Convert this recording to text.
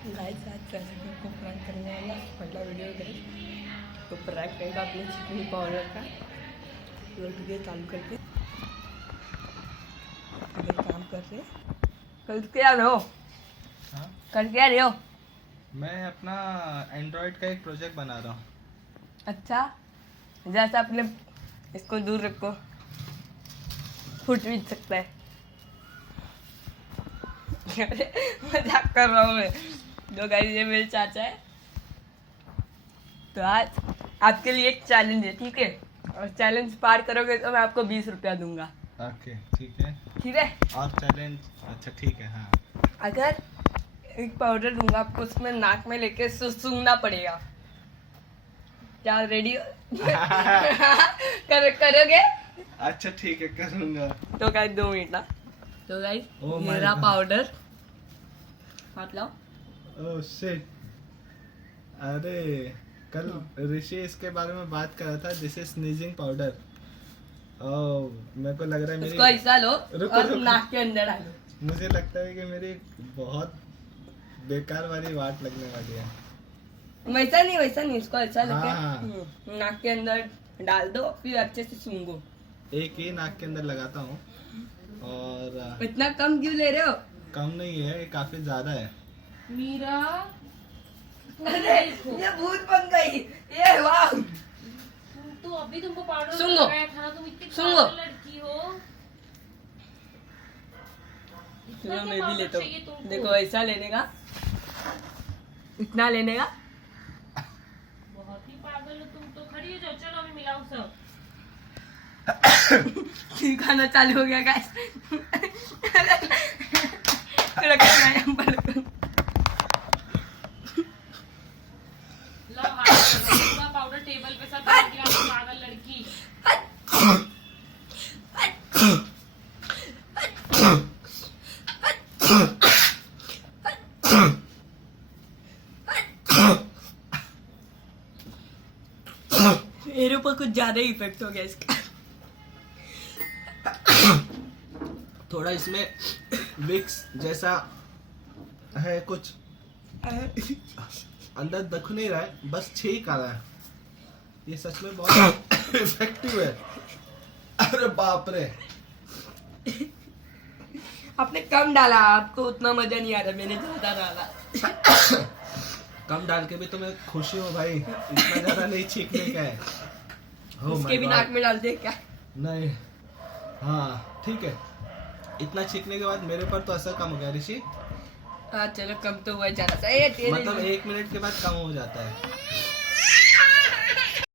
Guys आज recipe को prank करने वाला पहला वीडियो गाइस। तो प्रैंक करेगा अपने चिकनी पाउडर का वीडियो चालू करके अगर काम कर रहे कल क्या रहे हो। हाँ? कल क्या रहे हो? मैं अपना एंड्रॉयड का एक प्रोजेक्ट बना रहा हूँ। अच्छा जैसा अपने इसको दूर रखो फुट भी सकता है। मजाक कर रहा हूँ मैं। जो गाइस ये मेरे चाचा है। तो आज आपके लिए एक चैलेंज है, ठीक है? और चैलेंज पार करोगे तो मैं आपको 20 रुपया दूंगा। ओके ठीक है। ठीक है? और चैलेंज अच्छा ठीक है। हाँ अगर एक पाउडर दूंगा आपको, उसमें नाक में लेके सूंघना पड़ेगा। क्या रेडी करोगे? अच्छा ठीक है करूँगा। तो गाइस 2 मिनट ना। तो गाइस Oh my मेरा God. पाउडर हाथ लाओ। Oh shit. अरे कल ऋषि इसके बारे में बात कर रहा था, दिस इज स्नीजिंग पाउडर। ओह मेरे को लग रहा है इसको मेरी ऐसा लो रुको, और रुको। नाक के अंदर डालो। मुझे लगता है कि मेरी बहुत बेकार वाली वाट लगने वाली है। वैसा नहीं, इसको ऐसा लेके हाँ। नाक के अंदर डाल दो, फिर अच्छे से सूंघो। एक ही नाक के अंदर लगाता हूँ और इतना कम क्यों ले रहे हो? कम नहीं है, ये काफी ज्यादा है। मीरा अरे ये भूत बन गई। ये वाह तो अभी तुमको पाउडर सुंगो। लगाया था ना, तुम इतनी सुंगो। पागल लड़की हो। चलो क्या मैं भी पाउडर लेता चाहिए हूँ। तुमको? देखो ऐसा लेने का, इतना लेने का। बहुत ही पागल हो तुम तो। खड़ी हो जाओ, चलो अभी मिलाओ सब। खाना चालू हो गया गाइस। लो हाथ पाउडर टेबल पे सब डाल दिया, पागल लड़की। मेरे ऊपर कुछ ज्यादा ही इफेक्ट हो गया इसका। थोड़ा इसमें विक्स जैसा है कुछ, अंदर दिख नहीं रहा है, बस छींक आ रहा है। ये सच में बहुत इफेक्टिव है। अरे बाप रे। आपने कम डाला, आपको उतना मजा नहीं आ रहा, मैंने ज्यादा डाला। कम डाल के भी तुम्हें खुशी हो भाई, इतना ज्यादा नहीं छींकने का है। Oh उसके my भी God. नाक में डाल दे क्या? नहीं हाँ ठीक है। इतना छींकने के बाद मेरे पर तो असर कम हो गया ऋषि। हाँ चलो कम तो हुआ ज्यादा सा। ये तेरे मतलब 1 मिनट के बाद कम हो जाता है।